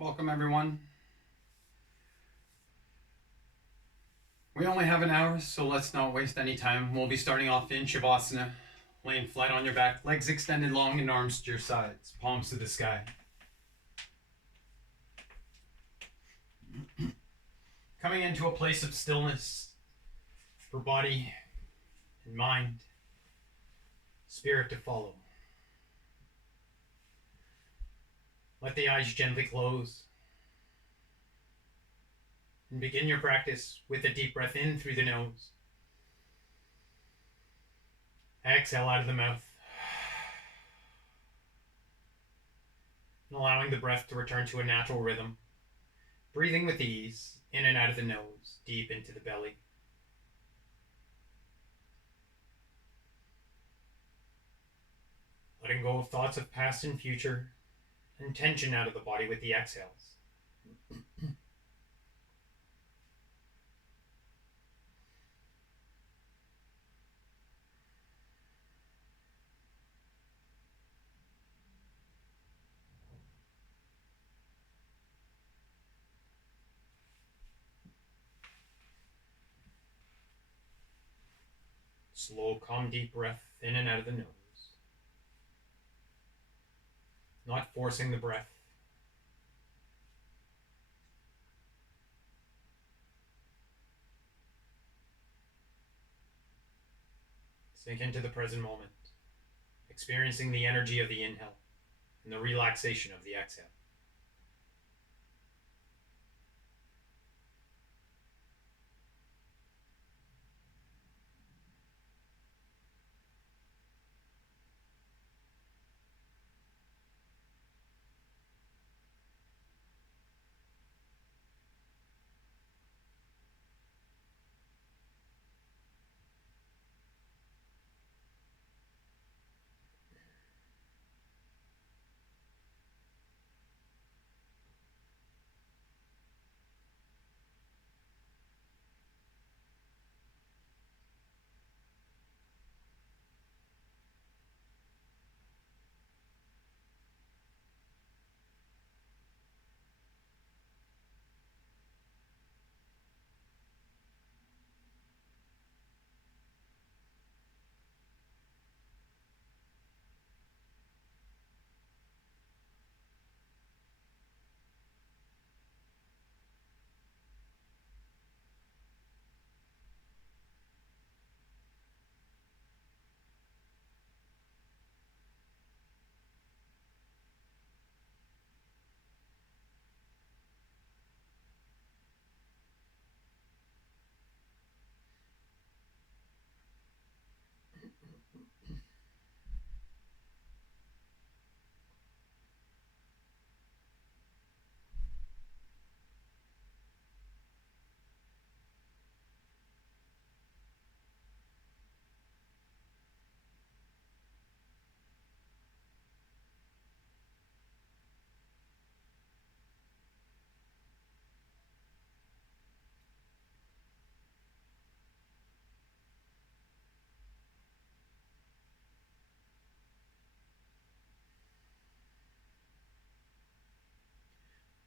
Welcome, everyone. We only have an hour, so let's not waste any time. We'll be starting off in Shavasana, laying flat on your back, legs extended long and arms to your sides, palms to the sky. Coming into a place of stillness for body and mind, spirit to follow. Let the eyes gently close. And begin your practice with a deep breath in through the nose. Exhale out of the mouth. And allowing the breath to return to a natural rhythm. Breathing with ease, in and out of the nose, deep into the belly. Letting go of thoughts of past and future, and tension out of the body with the exhales. Slow, calm, deep breath in and out of the nose. Not forcing the breath. Sink into the present moment, experiencing the energy of the inhale and the relaxation of the exhale.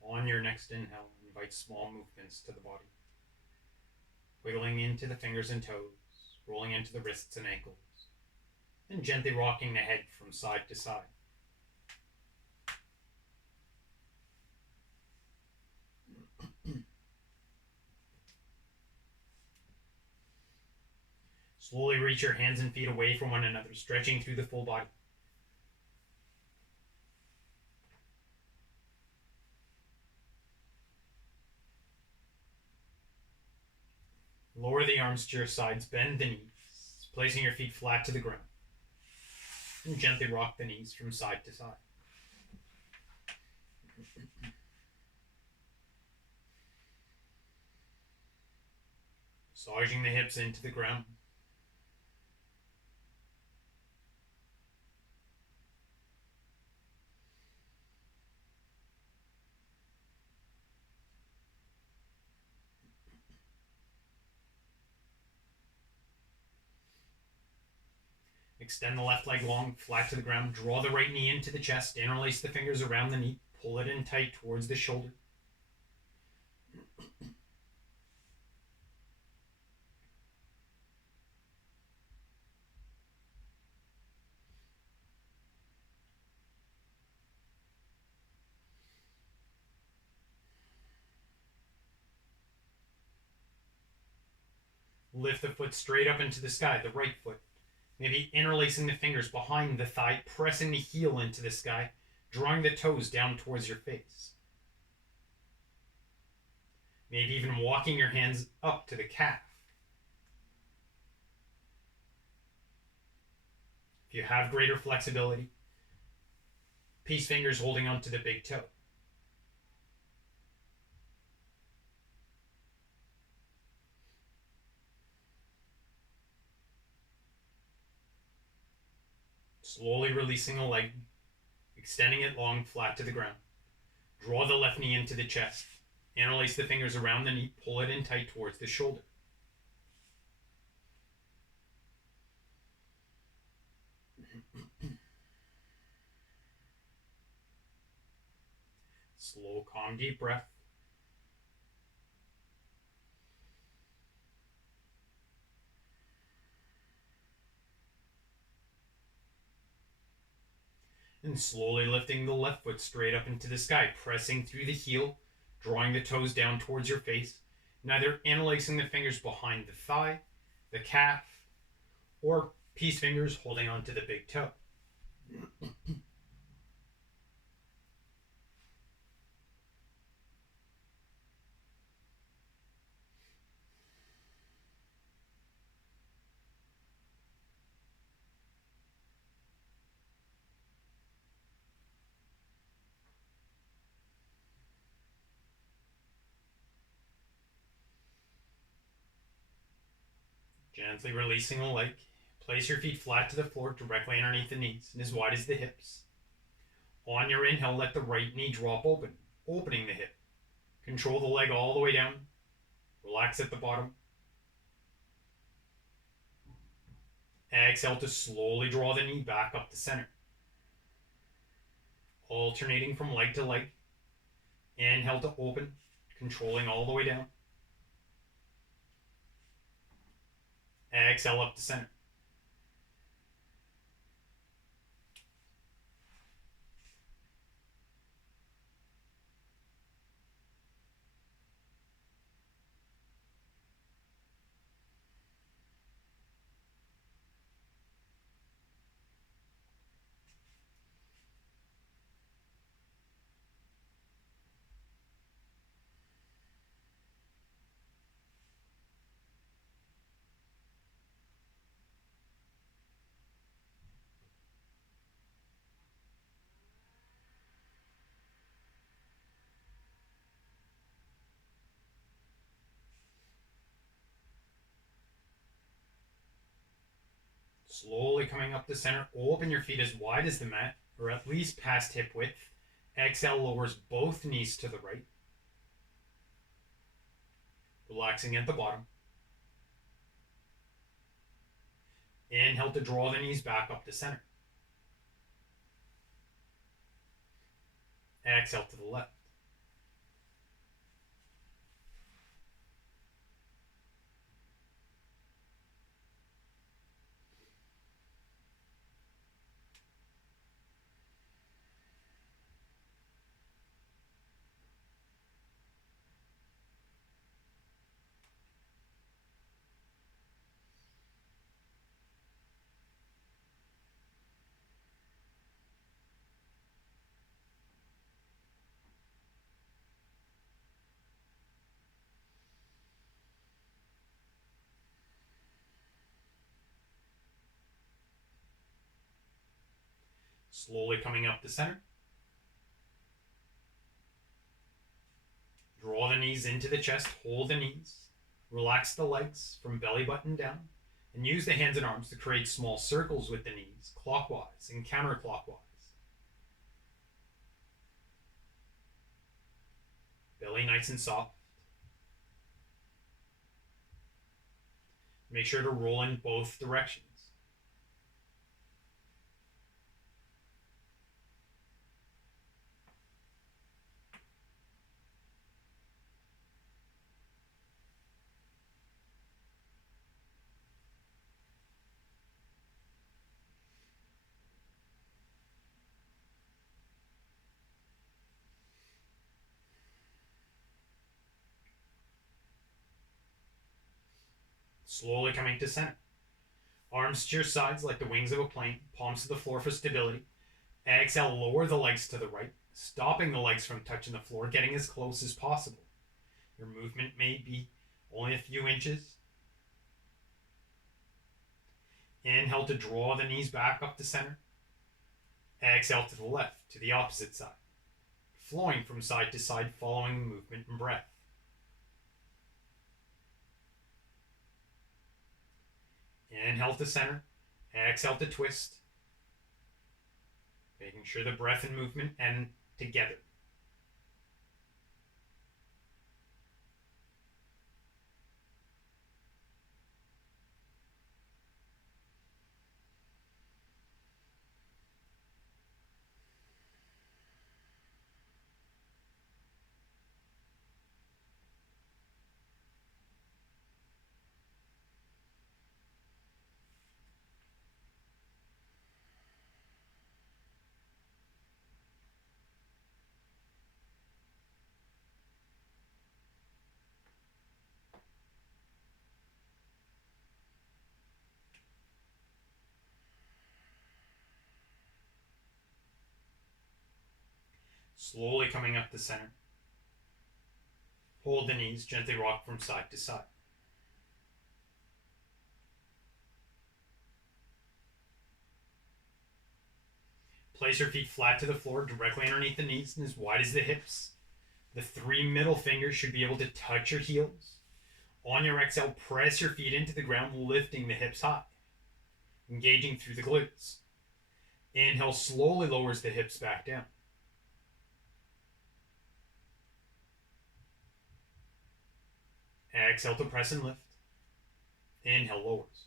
On your next inhale, invite small movements to the body. Wiggling into the fingers and toes, rolling into the wrists and ankles, and gently rocking the head from side to side. Slowly reach your hands and feet away from one another, stretching through the full body. Lower the arms to your sides, bend the knees, placing your feet flat to the ground, and gently rock the knees from side to side. Massaging the hips into the ground. Extend the left leg long, flat to the ground. Draw the right knee into the chest. Interlace the fingers around the knee. pull it in tight towards the shoulder. Lift the foot straight up into the sky, the right foot. Maybe interlacing the fingers behind the thigh, pressing the heel into the sky, drawing the toes down towards your face. Maybe even walking your hands up to the calf. If you have greater flexibility, peace fingers holding onto the big toe. Slowly releasing a leg, extending it long, flat to the ground. Draw the left knee into the chest. Interlace the fingers around the knee, pull it in tight towards the shoulder. Slow, calm, deep breath. And slowly lifting the left foot straight up into the sky, pressing through the heel, drawing the toes down towards your face, neither interlacing the fingers behind the thigh, the calf, or peace fingers holding onto the big toe. Gently releasing the leg. Place your feet flat to the floor, directly underneath the knees and as wide as the hips. On your inhale, let the right knee drop open, opening the hip. Control the leg all the way down. Relax at the bottom. Exhale to slowly draw the knee back up to center. Alternating from leg to leg. Inhale to open, controlling all the way down. Exhale up to center. Slowly coming up to center, open your feet as wide as the mat, or at least past hip width. Exhale lowers both knees to the right. Relaxing at the bottom. Inhale to draw the knees back up to center. Exhale to the left. Slowly coming up to center. Draw the knees into the chest, hold the knees. Relax the legs from belly button down. And use the hands and arms to create small circles with the knees, clockwise and counterclockwise. Belly nice and soft. Make sure to roll in both directions. slowly coming to center. Arms to your sides like the wings of a plane, palms to the floor for stability. Exhale, lower the legs to the right, stopping the legs from touching the floor, getting as close as possible. Your movement may be only a few inches. Inhale to draw the knees back up to center. Exhale to the left, to the opposite side, flowing from side to side, following movement and breath. Inhale to center. Exhale to twist. Making sure the breath and movement end together. Slowly coming up to center. Hold the knees, gently rock from side to side. Place your feet flat to the floor, directly underneath the knees and as wide as the hips. The 3 middle fingers should be able to touch your heels. On your exhale, press your feet into the ground, lifting the hips high, engaging through the glutes. Inhale slowly lowers the hips back down. Exhale to press and lift. Inhale lowers.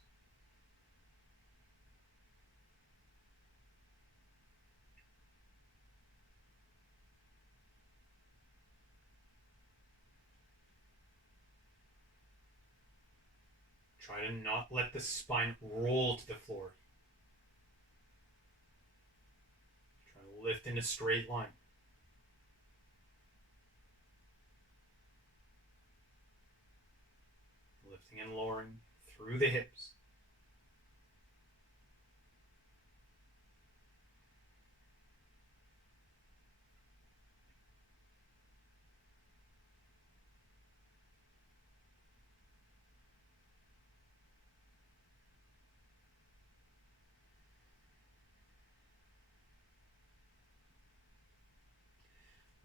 Try to not let the spine roll to the floor. Try to lift in a straight line. Lifting and lowering through the hips.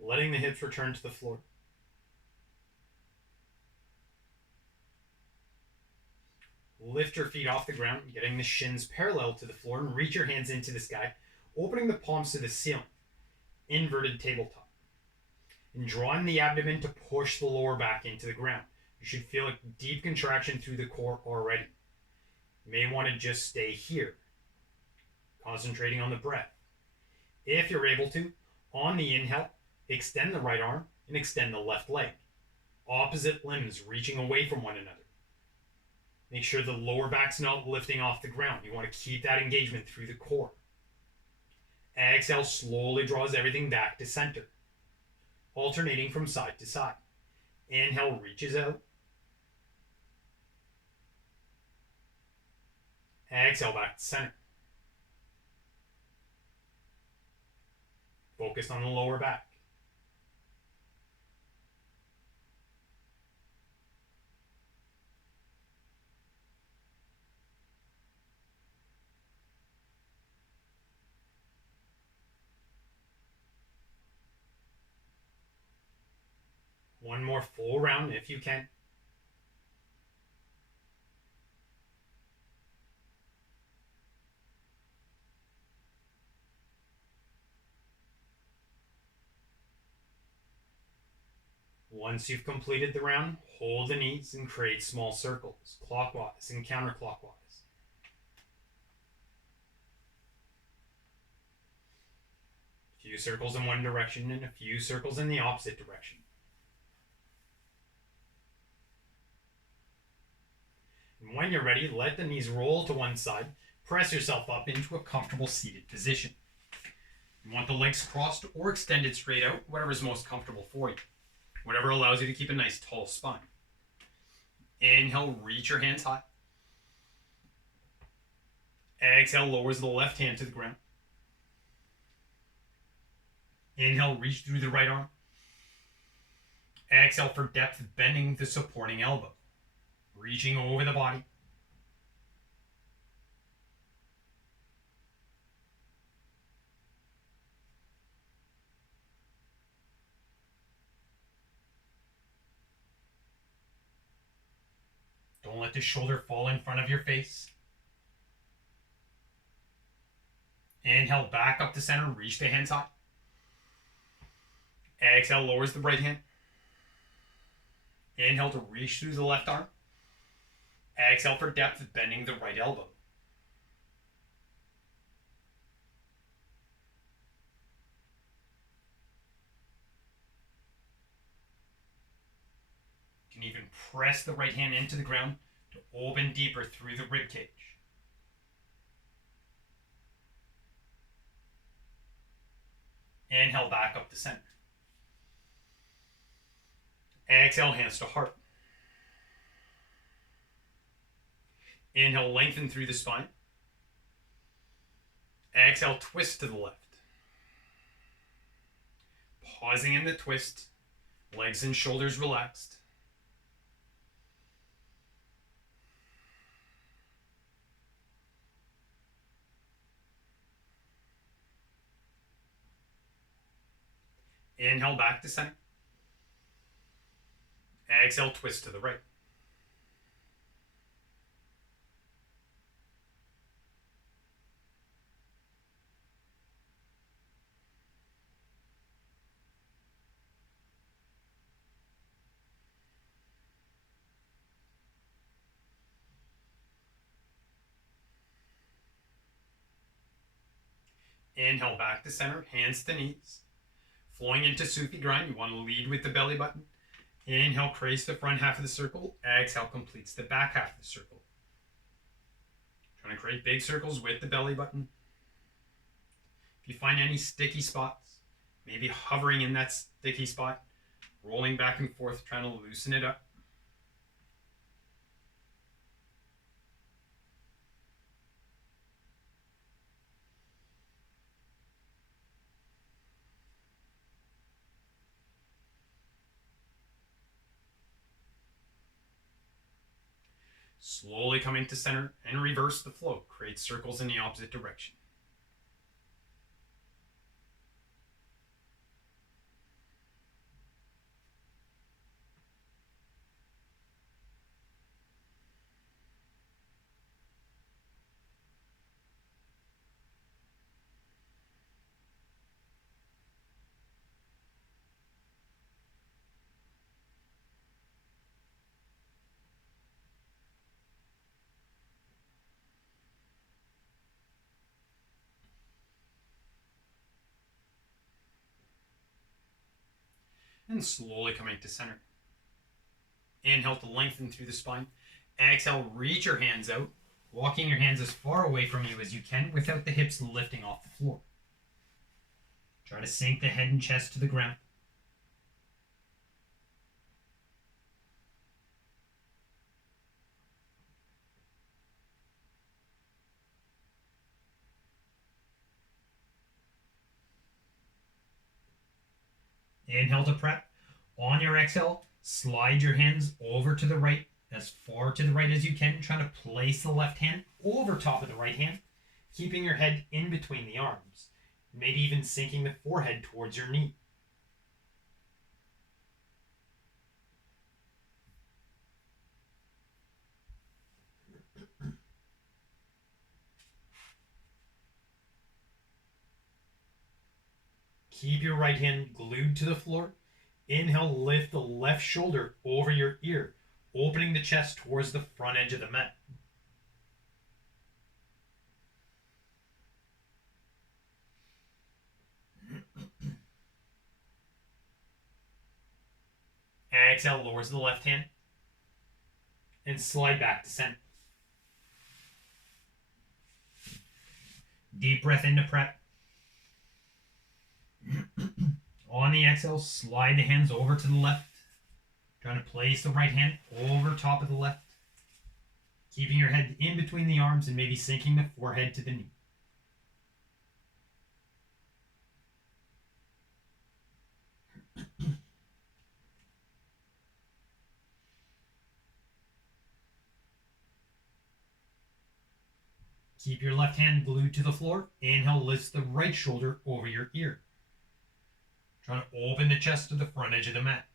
Letting the hips return to the floor. Lift your feet off the ground, getting the shins parallel to the floor, and reach your hands into the sky, opening the palms to the ceiling. Inverted tabletop. And drawing the abdomen to push the lower back into the ground. You should feel a deep contraction through the core already. You may want to just stay here, concentrating on the breath. If you're able to, on the inhale, extend the right arm and extend the left leg. Opposite limbs reaching away from one another. Make sure the lower back's not lifting off the ground. You want to keep that engagement through the core. Exhale slowly draws everything back to center, alternating from side to side. Inhale reaches out. Exhale back to center. Focus on the lower back. One more full round if you can. Once you've completed the round, hold the knees and create small circles, clockwise and counterclockwise. A few circles in one direction and a few circles in the opposite direction. And when you're ready, let the knees roll to one side. Press yourself up into a comfortable seated position. You want the legs crossed or extended straight out, whatever is most comfortable for you. Whatever allows you to keep a nice tall spine. Inhale, reach your hands high. Exhale, lowers the left hand to the ground. Inhale, reach through the right arm. Exhale for depth, bending the supporting elbow. Reaching over the body. Don't let the shoulder fall in front of your face. Inhale, back up to center, reach the hands high. Exhale, lowers the right hand. Inhale to reach through the left arm. Exhale for depth, bending the right elbow. You can even press the right hand into the ground to open deeper through the rib cage. Inhale, back up to center. Exhale, hands to heart. Inhale, lengthen through the spine. Exhale, twist to the left. Pausing in the twist, legs and shoulders relaxed. Inhale, back to center. Exhale, twist to the right. Inhale, back to center, hands to knees. Flowing into Sufi grind, you want to lead with the belly button. Inhale, creates the front half of the circle. Exhale, completes the back half of the circle. Trying to create big circles with the belly button. If you find any sticky spots, maybe hovering in that sticky spot, rolling back and forth, trying to loosen it up. Slowly coming to center and reverse the flow. Create circles in the opposite direction. And slowly coming to center. Inhale to lengthen through the spine. Exhale, reach your hands out, walking your hands as far away from you as you can without the hips lifting off the floor. Try to sink the head and chest to the ground. Inhale to prep. On your exhale, slide your hands over to the right, as far to the right as you can, trying to place the left hand over top of the right hand, keeping your head in between the arms, maybe even sinking the forehead towards your knee. Keep your right hand glued to the floor. Inhale, lift the left shoulder over your ear, opening the chest towards the front edge of the mat. Exhale, lowers the left hand and slide back to center. Deep breath into prep. On the exhale, slide the hands over to the left. Trying to place the right hand over top of the left. keeping your head in between the arms and maybe sinking the forehead to the knee. Keep your left hand glued to the floor. Inhale, lift the right shoulder over your ear. Trying to open the chest to the front edge of the mat.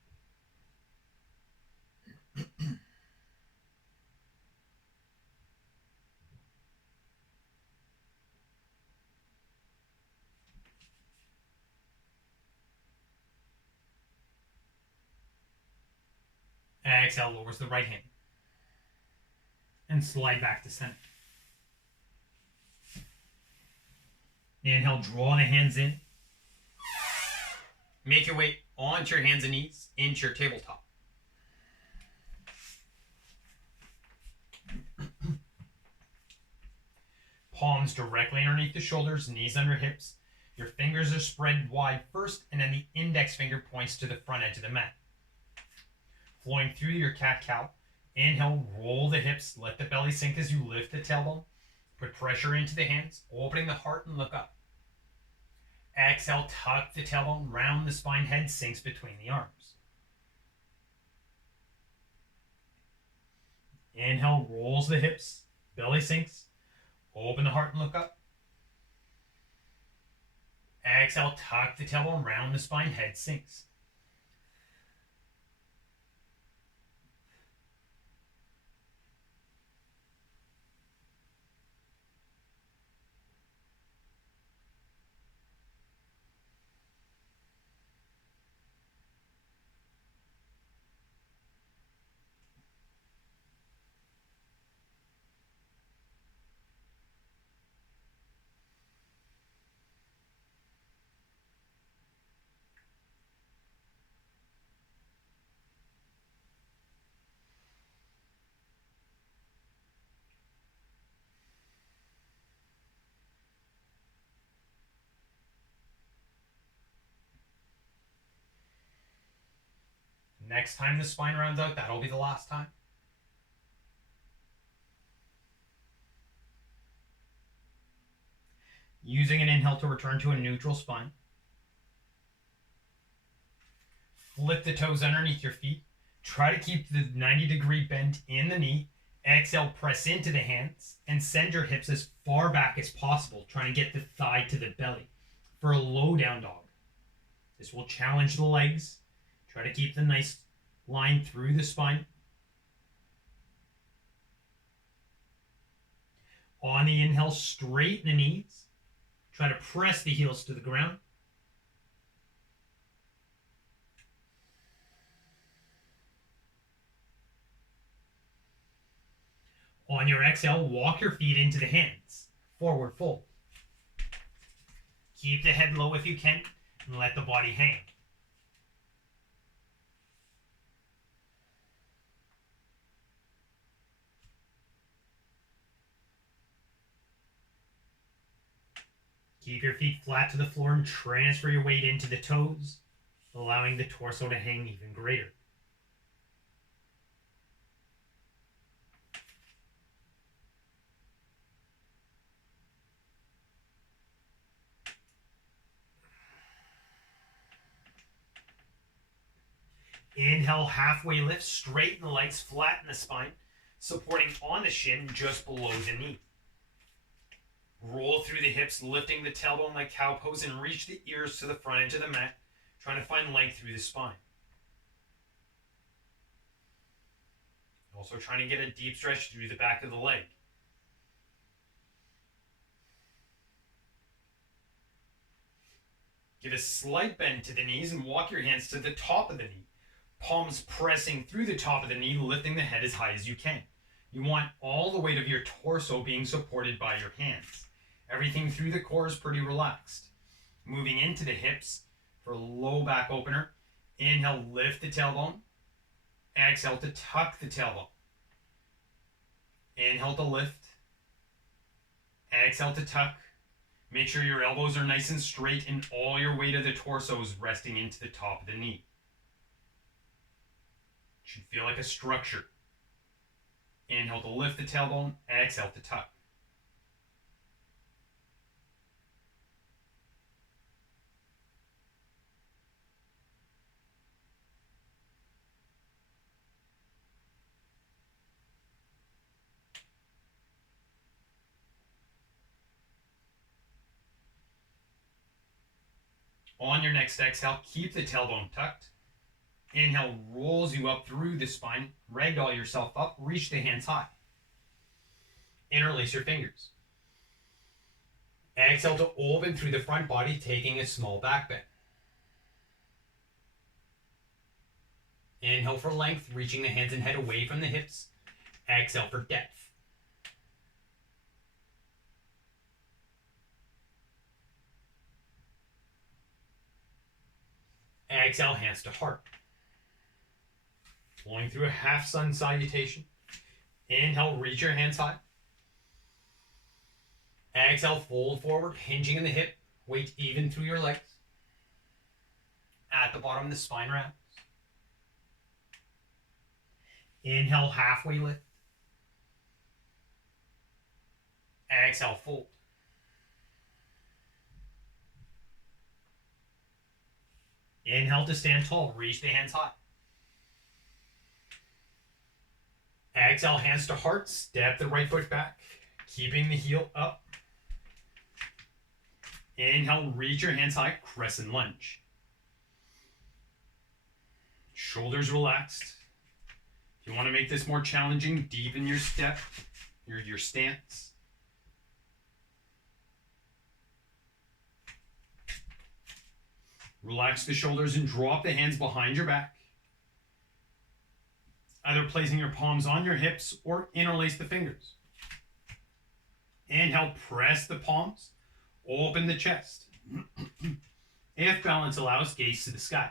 Exhale, lowers the right hand. And slide back to center. Inhale, draw the hands in. Make your way onto your hands and knees into your tabletop. Palms directly underneath the shoulders, knees under hips. Your fingers are spread wide first, and then the index finger points to the front edge of the mat. Flowing through your cat-cow. Inhale, roll the hips, let the belly sink as you lift the tailbone. Put pressure into the hands, opening the heart and look up. Exhale, tuck the tailbone, round the spine, head sinks between the arms. Inhale, rolls the hips, belly sinks. Open the heart and look up. Exhale, tuck the tailbone, round the spine, head sinks. Next time the spine rounds out, that'll be the last time. Using an inhale to return to a neutral spine. Flip the toes underneath your feet. Try to keep the 90-degree bend in the knee. Exhale, press into the hands and send your hips as far back as possible, trying to get the thigh to the belly for a low down dog. This will challenge the legs. Try to keep the nice line through the spine. On the inhale, straighten the knees. Try to press the heels to the ground. On your exhale, walk your feet into the hands. Forward fold. Keep the head low if you can, and let the body hang. Keep your feet flat to the floor and transfer your weight into the toes, allowing the torso to hang even greater. Inhale, halfway lift, straighten the legs, flatten the spine, supporting on the shin just below the knee. Roll through the hips, lifting the tailbone like cow pose, and reach the ears to the front edge of the mat, trying to find length through the spine. Also trying to get a deep stretch through the back of the leg. Give a slight bend to the knees and walk your hands to the top of the knee. Palms pressing through the top of the knee, lifting the head as high as you can. You want all the weight of your torso being supported by your hands. Everything through the core is pretty relaxed. Moving into the hips for a low back opener. Inhale, lift the tailbone. Exhale to tuck the tailbone. Inhale to lift. Exhale to tuck. Make sure your elbows are nice and straight and all your weight of the torso is resting into the top of the knee. It should feel like a structure. Inhale to lift the tailbone. Exhale to tuck. On your next exhale, keep the tailbone tucked. Inhale rolls you up through the spine. Ragdoll yourself up. Reach the hands high. Interlace your fingers. Exhale to open through the front body, taking a small back bend. Inhale for length, reaching the hands and head away from the hips. Exhale for depth. Exhale, hands to heart. Flowing through a half sun salutation. Inhale, reach your hands high. Exhale, fold forward, hinging in the hip. Weight even through your legs. At the bottom, the spine rounds. Inhale, halfway lift. Exhale, fold. Inhale to stand tall, reach the hands high. Exhale, hands to heart, step the right foot back, keeping the heel up. Inhale, reach your hands high, crescent lunge. Shoulders relaxed. If you want to make this more challenging, deepen your step, your stance. Relax the shoulders and drop the hands behind your back. Either placing your palms on your hips or interlace the fingers. Inhale, press the palms, open the chest. If balance allows, gaze to the sky.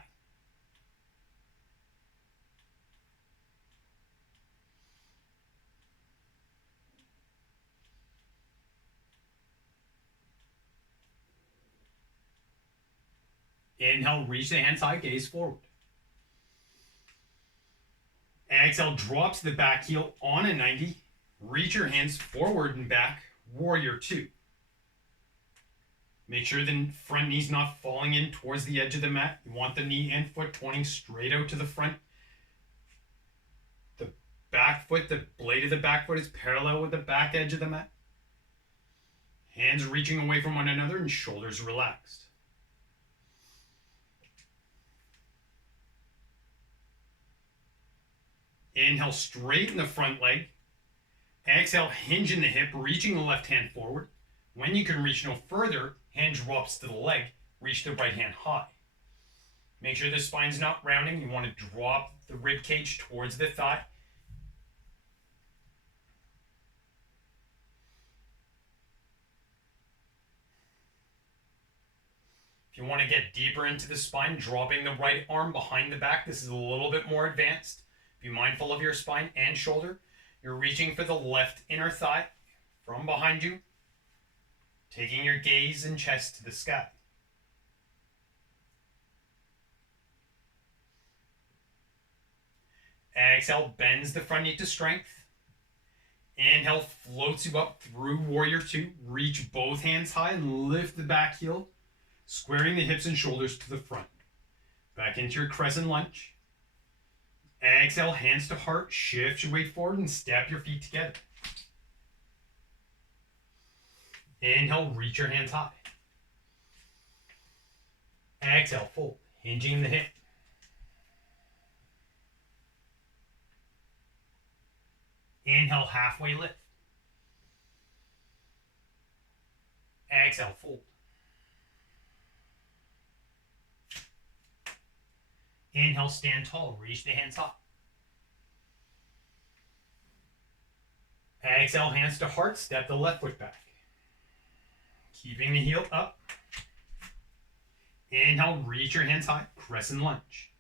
Inhale, reach the hands high, gaze forward. Exhale, drop to the back heel on a 90. Reach your hands forward and back, warrior two. Make sure the front knee's not falling in towards the edge of the mat. You want the knee and foot pointing straight out to the front. The back foot, the blade of the back foot is parallel with the back edge of the mat. Hands reaching away from one another and shoulders relaxed. Inhale, straighten the front leg. Exhale, hinge in the hip, reaching the left hand forward. When you can reach no further, hand drops to the leg, reach the right hand high. Make sure the spine's not rounding. You want to drop the rib cage towards the thigh. If you want to get deeper into the spine, dropping the right arm behind the back. This is a little bit more advanced. Be mindful of your spine and shoulder. You're reaching for the left inner thigh from behind you, taking your gaze and chest to the sky. Exhale, bends the front knee to strength. Inhale, floats you up through warrior two. Reach both hands high and lift the back heel, squaring the hips and shoulders to the front. Back into your crescent lunge. Exhale, hands to heart, shift your weight forward and step your feet together. Inhale, reach your hands high. Exhale, fold, hinging the hip. Inhale, halfway lift. Exhale, fold. Inhale, stand tall, reach the hands up. Exhale, hands to heart, step the left foot back. Keeping the heel up. Inhale, reach your hands high, crescent lunge.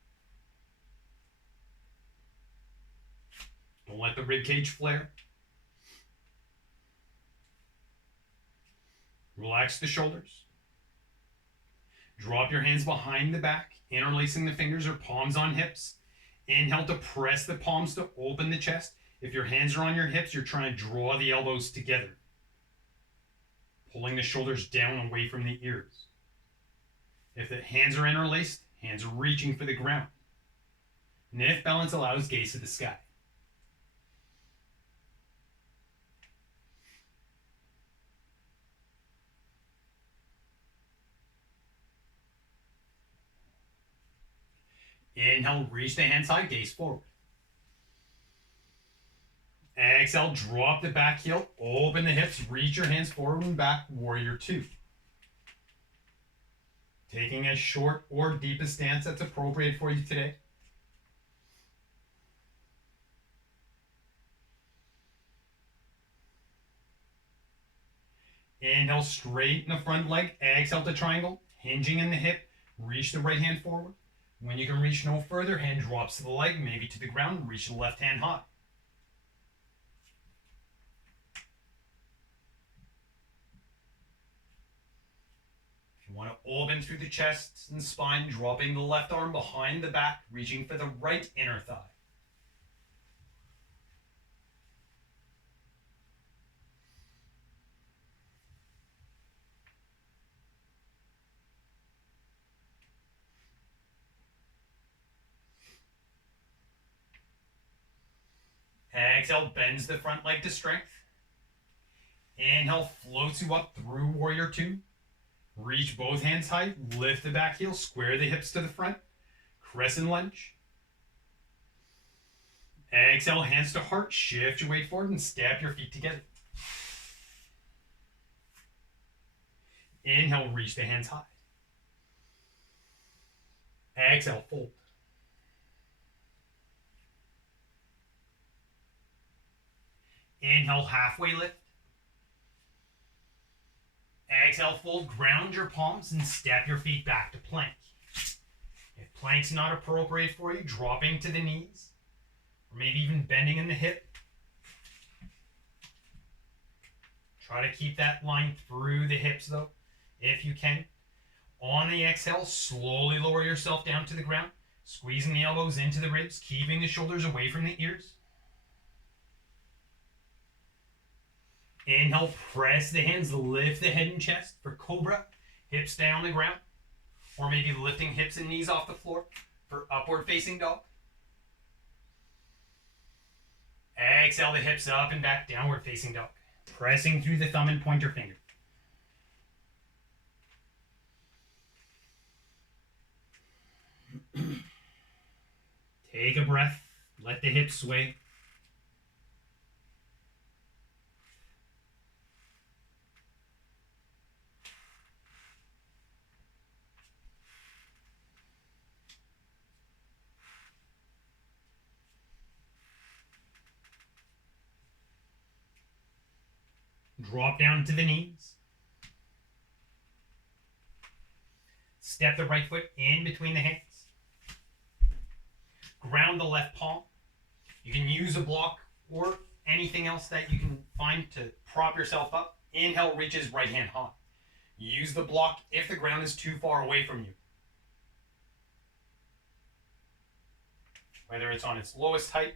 Don't let the rib cage flare. Relax the shoulders. Drop your hands behind the back, interlacing the fingers or palms on hips. Inhale to press the palms to open the chest. If your hands are on your hips, you're trying to draw the elbows together, pulling the shoulders down away from the ears. If the hands are interlaced, hands are reaching for the ground. And if balance allows, gaze to the sky. Inhale, reach the hands high, gaze forward. Exhale, drop the back heel, open the hips, reach your hands forward and back, warrior two. Taking a short or deepest stance that's appropriate for you today. Inhale, straighten the front leg, exhale to triangle, hinging in the hip, reach the right hand forward. When you can reach no further, hand drops to the leg, maybe to the ground, reach the left hand high. If you want to open through the chest and spine, dropping the left arm behind the back, reaching for the right inner thigh. Exhale, bends the front leg to strength. Inhale, floats you up through warrior two. Reach both hands high, lift the back heel, square the hips to the front, crescent lunge. Exhale, hands to heart, shift your weight forward and step your feet together. Inhale, reach the hands high. Exhale, fold. Inhale, halfway lift. Exhale, fold, ground your palms and step your feet back to plank. If plank's not appropriate for you, dropping to the knees, or maybe even bending in the hip. Try to keep that line through the hips though, if you can. On the exhale, slowly lower yourself down to the ground, squeezing the elbows into the ribs, keeping the shoulders away from the ears. Inhale, press the hands, lift the head and chest for cobra, hips stay on the ground, or maybe lifting hips and knees off the floor for upward facing dog. Exhale the hips up and back, downward facing dog, pressing through the thumb and pointer finger. Take a breath, let the hips sway. Drop down to the knees. Step the right foot in between the hands. Ground the left palm. You can use a block or anything else that you can find to prop yourself up. Inhale, reaches right hand high. Use the block if the ground is too far away from you. Whether it's on its lowest height,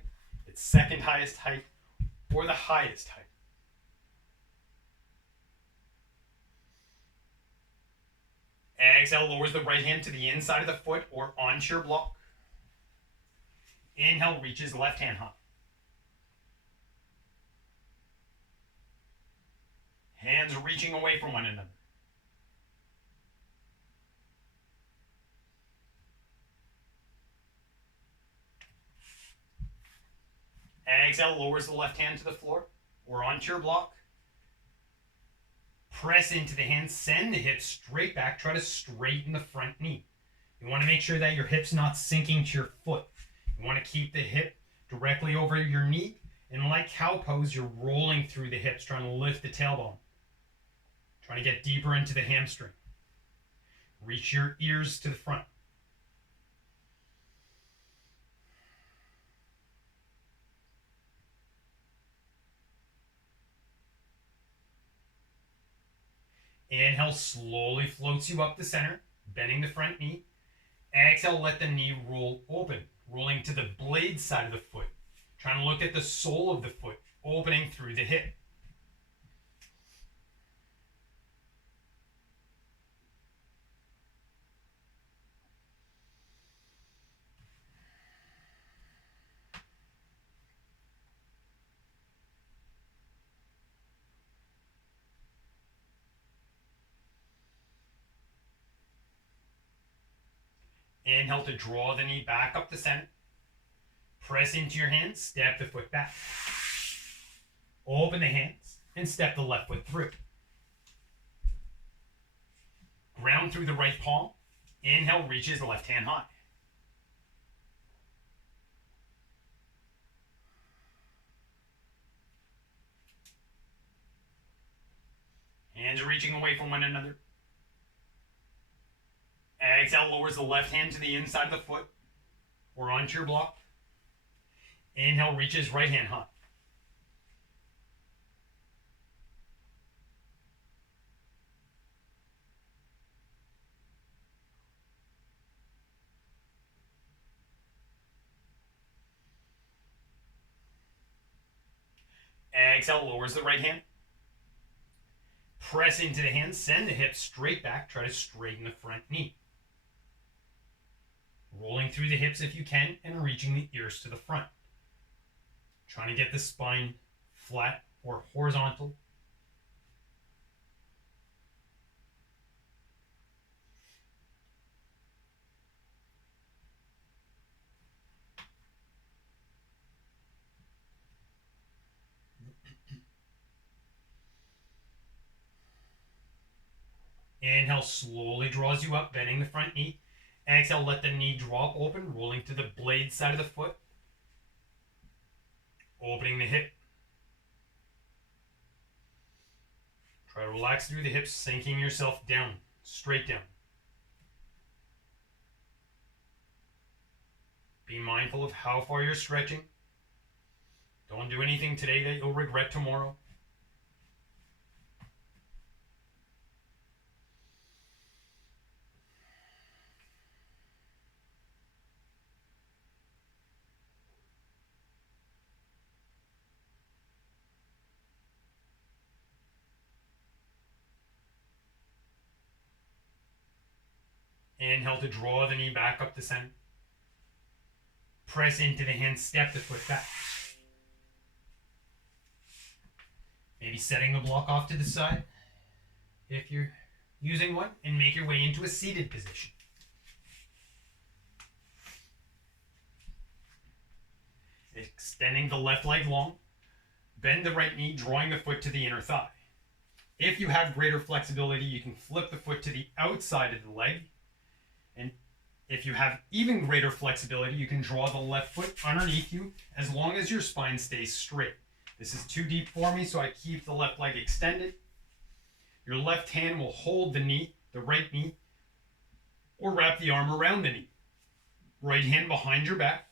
its second highest height, or the highest height. Exhale, lowers the right hand to the inside of the foot or onto your block. Inhale, reaches left hand high. Hands reaching away from one another. Exhale, lowers the left hand to the floor or onto your block. Press into the hands, send the hips straight back. Try to straighten the front knee. You want to make sure that your hip's not sinking to your foot. You want to keep the hip directly over your knee. And like cow pose, you're rolling through the hips, trying to lift the tailbone. Trying to get deeper into the hamstring. Reach your ears to the front. Inhale, slowly floats you up the center, bending the front knee. Exhale, let the knee roll open, rolling to the blade side of the foot. Trying to look at the sole of the foot, opening through the hip. Inhale to draw the knee back up the center. Press into your hands, step the foot back. Open the hands and step the left foot through. Ground through the right palm. Inhale, reaches the left hand high. Hands are reaching away from one another. Exhale, lowers the left hand to the inside of the foot or onto your block. Inhale, reaches right hand high. Exhale, lowers the right hand. Press into the hands, send the hips straight back. Try to straighten the front knee. Rolling through the hips if you can and reaching the ears to the front. Trying to get the spine flat or horizontal. Inhale, slowly draws you up, bending the front knee. Exhale, let the knee drop open, rolling to the blade side of the foot. Opening the hip. Try to relax through the hips, sinking yourself down, straight down. Be mindful of how far you're stretching. Don't do anything today that you'll regret tomorrow. Inhale to draw the knee back up the center. Press into the hands, step the foot back. Maybe setting the block off to the side if you're using one, and make your way into a seated position. Extending the left leg long. Bend the right knee, drawing the foot to the inner thigh. If you have greater flexibility, you can flip the foot to the outside of the leg. And if you have even greater flexibility, you can draw the left foot underneath you as long as your spine stays straight. This is too deep for me, so I keep the left leg extended. Your left hand will hold the knee, the right knee, or wrap the arm around the knee. Right hand behind your back.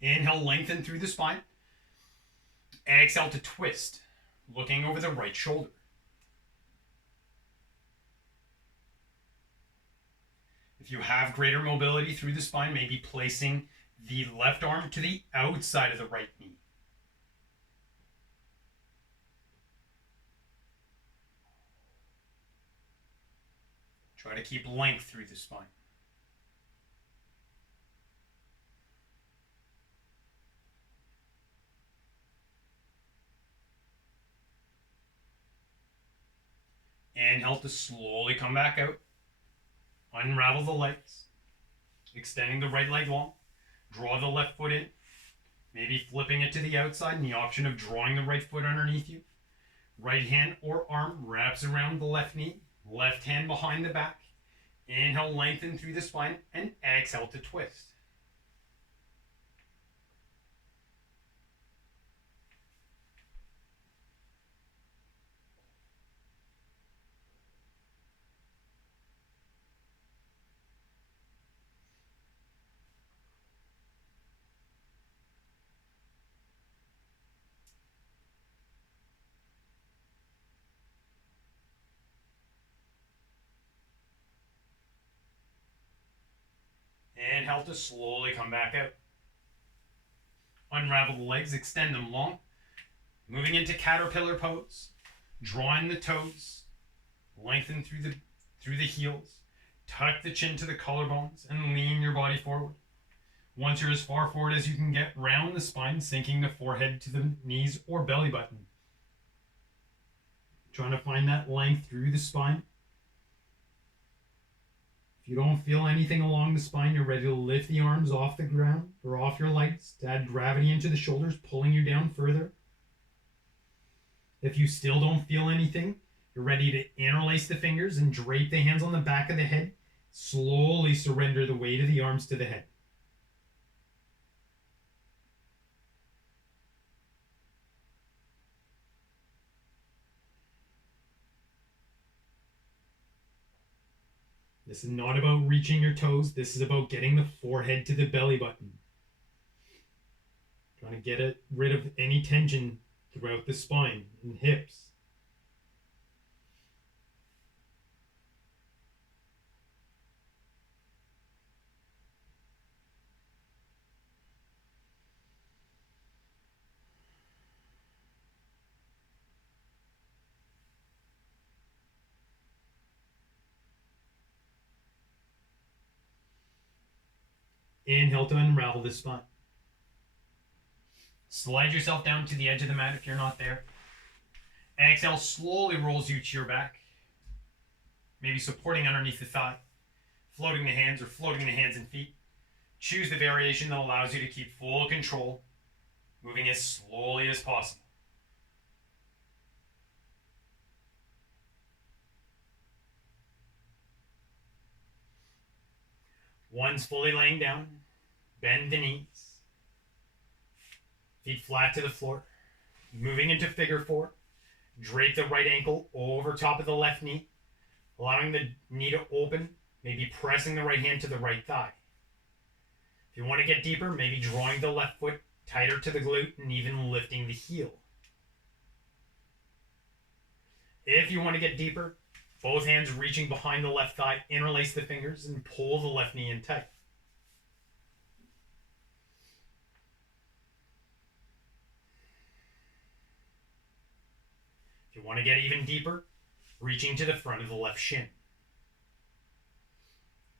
Inhale, lengthen through the spine. Exhale to twist, looking over the right shoulder. If you have greater mobility through the spine, maybe placing the left arm to the outside of the right knee. Try to keep length through the spine. Inhale to slowly come back out. Unravel the legs. Extending the right leg long. Draw the left foot in. Maybe flipping it to the outside, and the option of drawing the right foot underneath you. Right hand or arm wraps around the left knee. Left hand behind the back. Inhale, lengthen through the spine, and exhale to twist. Inhale to slowly come back out. Unravel the legs, extend them long. Moving into caterpillar pose. Drawing the toes. Lengthen through the heels. Tuck the chin to the collarbones and lean your body forward. Once you're as far forward as you can get, round the spine, sinking the forehead to the knees or belly button. Trying to find that length through the spine. If you don't feel anything along the spine, you're ready to lift the arms off the ground or off your legs to add gravity into the shoulders, pulling you down further. If you still don't feel anything, you're ready to interlace the fingers and drape the hands on the back of the head. Slowly surrender the weight of the arms to the head. This is not about reaching your toes. This is about getting the forehead to the belly button. Trying to get rid of any tension throughout the spine and hips. Inhale to unravel the spine. Slide yourself down to the edge of the mat if you're not there. Exhale slowly rolls you to your back. Maybe supporting underneath the thigh. Floating the hands or floating the hands and feet. Choose the variation that allows you to keep full control. Moving as slowly as possible. One's fully laying down. Bend the knees. Feet flat to the floor. Moving into figure four. Drape the right ankle over top of the left knee, allowing the knee to open, maybe pressing the right hand to the right thigh. If you want to get deeper, maybe drawing the left foot tighter to the glute and even lifting the heel. If you want to get deeper, both hands reaching behind the left thigh, interlace the fingers and pull the left knee in tight. If you want to get even deeper, reaching to the front of the left shin.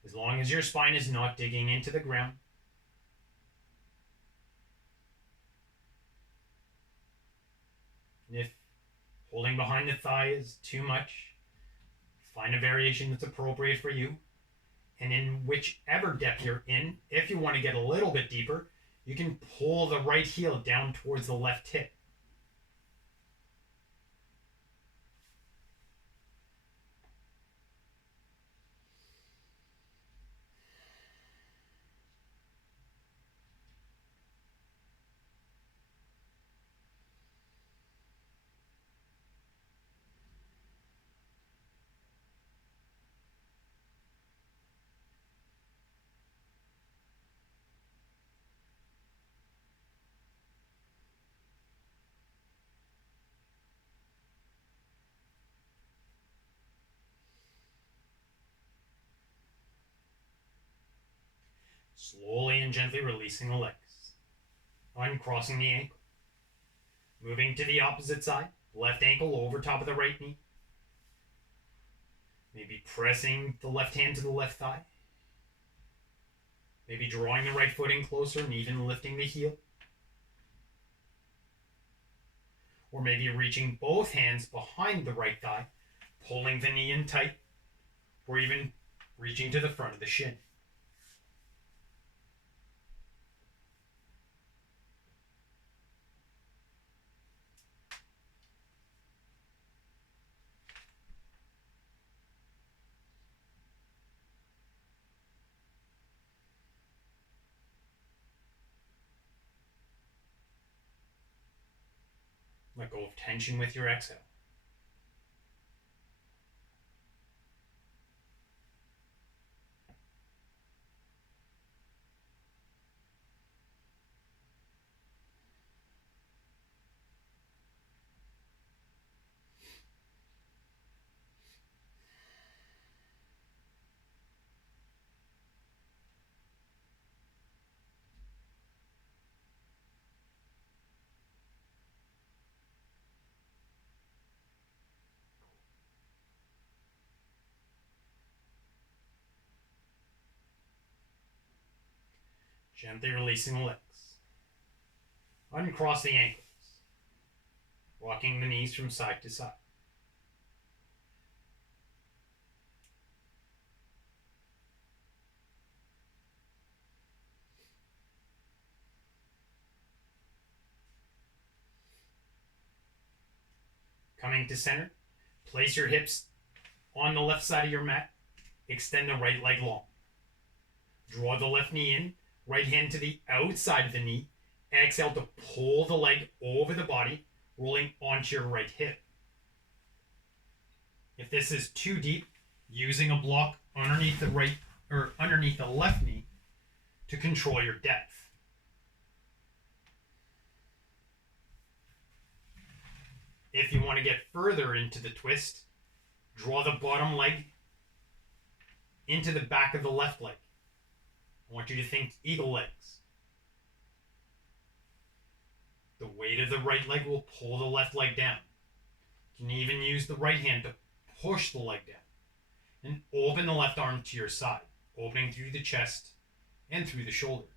As long as your spine is not digging into the ground. And if holding behind the thigh is too much, find a variation that's appropriate for you. And in whichever depth you're in, if you want to get a little bit deeper, you can pull the right heel down towards the left hip. Slowly and gently releasing the legs. Uncrossing the ankle. Moving to the opposite side. Left ankle over top of the right knee. Maybe pressing the left hand to the left thigh. Maybe drawing the right foot in closer and even lifting the heel. Or maybe reaching both hands behind the right thigh, pulling the knee in tight, or even reaching to the front of the shin. Let go of tension with your exhale. Gently releasing the legs. Uncross the ankles, rocking the knees from side to side. Coming to center, place your hips on the left side of your mat. Extend the right leg long. Draw the left knee in, right hand to the outside of the knee. Exhale to pull the leg over the body, rolling onto your right hip. If this is too deep, using a block underneath the right or underneath the left knee to control your depth. If you want to get further into the twist, draw the bottom leg into the back of the left leg. I want you to think eagle legs. The weight of the right leg will pull the left leg down. You can even use the right hand to push the leg down. And open the left arm to your side, opening through the chest and through the shoulder.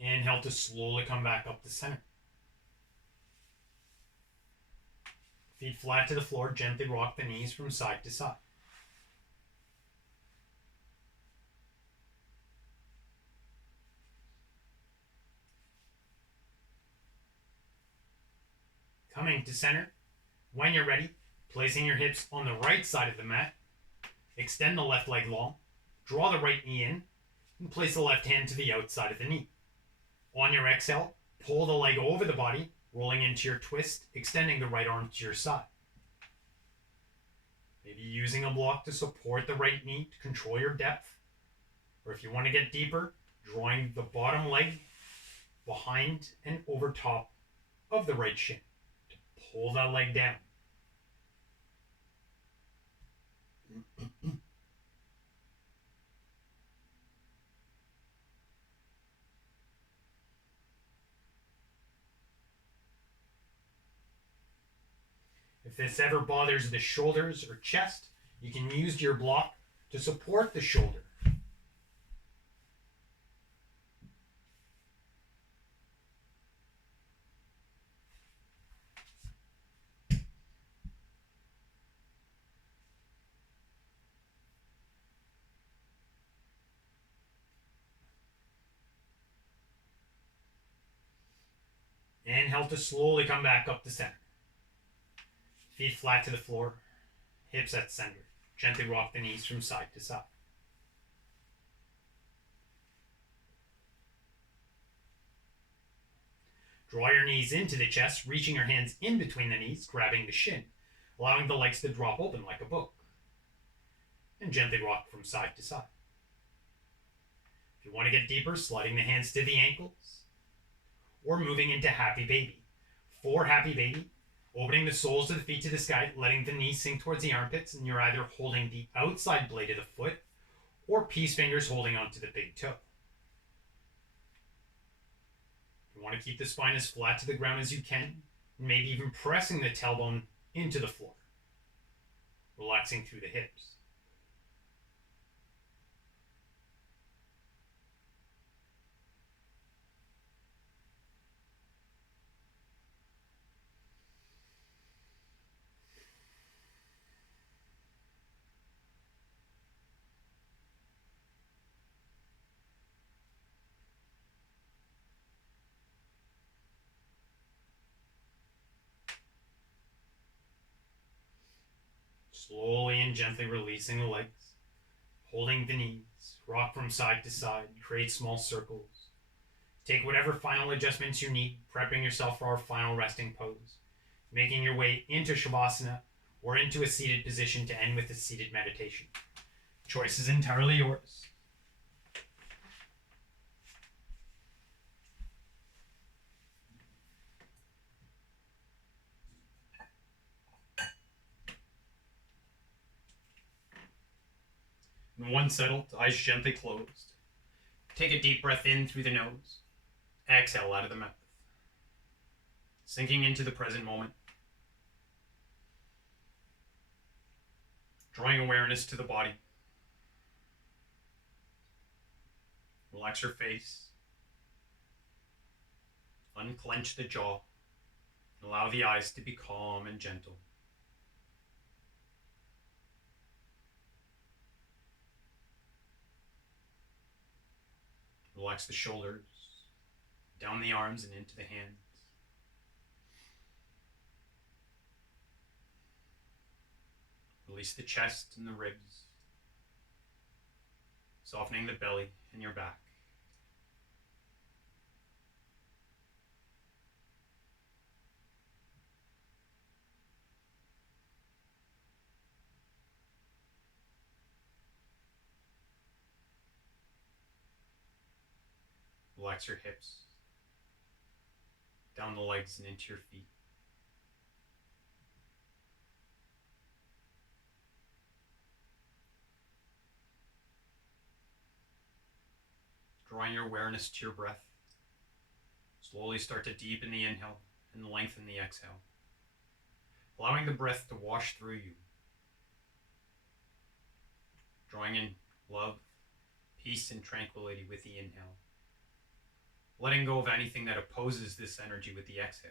Inhale to slowly come back up to center. Feet flat to the floor, gently rock the knees from side to side. Coming to center. When you're ready, placing your hips on the right side of the mat, extend the left leg long, draw the right knee in, and place the left hand to the outside of the knee. On your exhale, pull the leg over the body, rolling into your twist, extending the right arm to your side. Maybe using a block to support the right knee to control your depth. Or if you want to get deeper, drawing the bottom leg behind and over top of the right shin to pull that leg down. If this ever bothers the shoulders or chest, you can use your block to support the shoulder. Inhale to slowly come back up to center. Feet flat to the floor, hips at center. Gently rock the knees from side to side. Draw your knees into the chest, reaching your hands in between the knees, grabbing the shin, allowing the legs to drop open like a book. And gently rock from side to side. If you want to get deeper, sliding the hands to the ankles, or moving into Happy Baby. For Happy Baby, opening the soles of the feet to the sky, letting the knees sink towards the armpits, and you're either holding the outside blade of the foot or peace fingers holding onto the big toe. You want to keep the spine as flat to the ground as you can, maybe even pressing the tailbone into the floor, relaxing through the hips. Slowly and gently releasing the legs, holding the knees, rock from side to side, create small circles. Take whatever final adjustments you need, prepping yourself for our final resting pose, making your way into Shavasana or into a seated position to end with a seated meditation. Choice is entirely yours. And once settled, eyes gently closed. Take a deep breath in through the nose. Exhale out of the mouth. Sinking into the present moment. Drawing awareness to the body. Relax your face. Unclench the jaw. And allow the eyes to be calm and gentle. Relax the shoulders, down the arms and into the hands. Release the chest and the ribs, softening the belly and your back. Relax your hips, down the legs and into your feet. Drawing your awareness to your breath. Slowly start to deepen the inhale and lengthen the exhale, allowing the breath to wash through you. Drawing in love, peace, and tranquility with the inhale. Letting go of anything that opposes this energy with the exhale.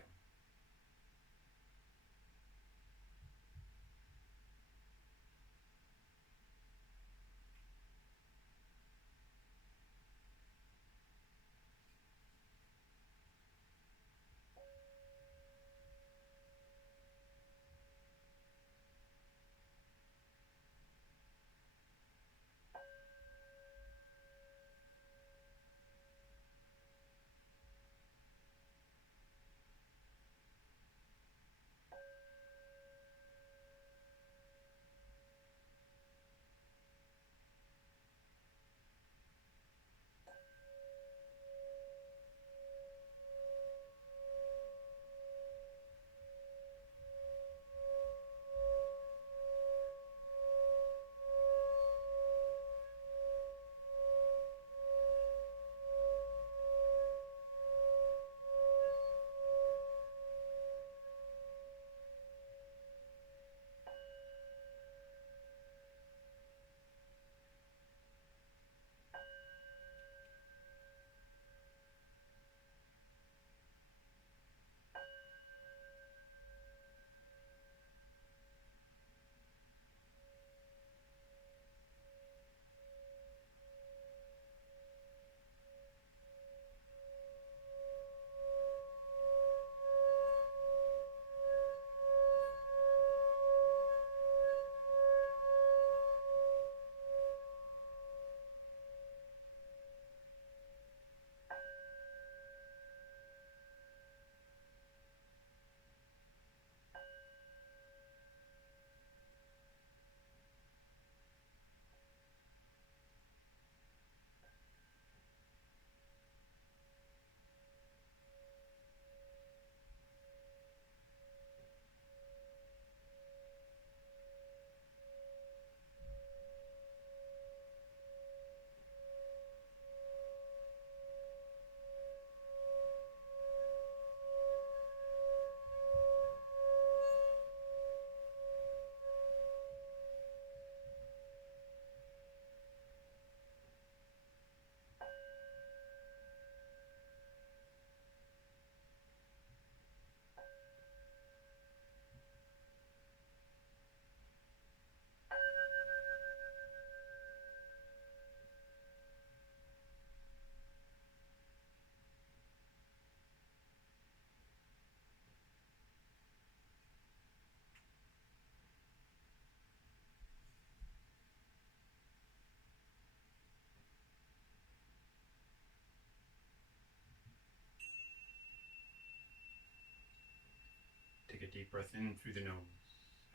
Take a deep breath in through the nose.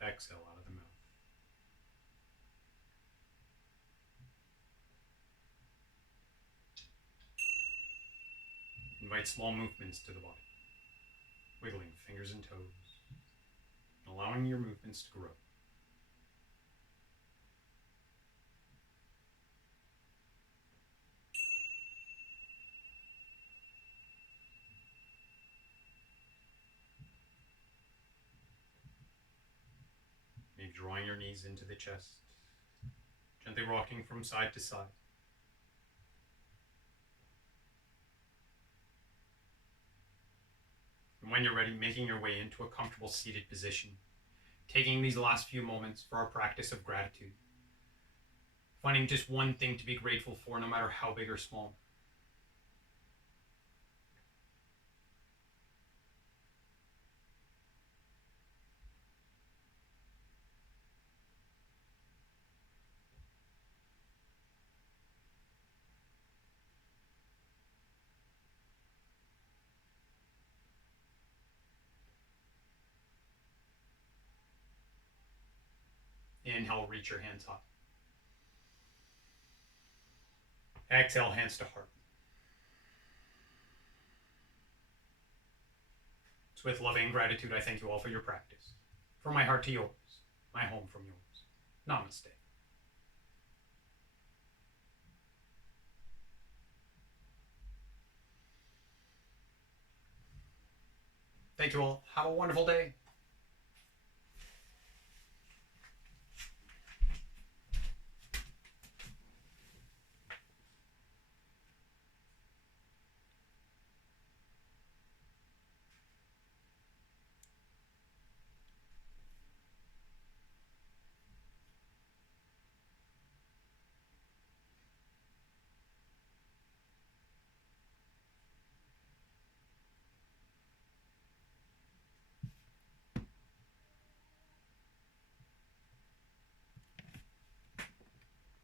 Exhale out of the mouth. Invite small movements to the body, wiggling fingers and toes, and allowing your movements to grow. Maybe drawing your knees into the chest, gently rocking from side to side. And when you're ready, making your way into a comfortable seated position, taking these last few moments for our practice of gratitude, finding just one thing to be grateful for, no matter how big or small. Inhale, reach your hands high. Exhale, hands to heart. So with loving gratitude, I thank you all for your practice. From my heart to yours, my home from yours. Namaste. Thank you all. Have a wonderful day.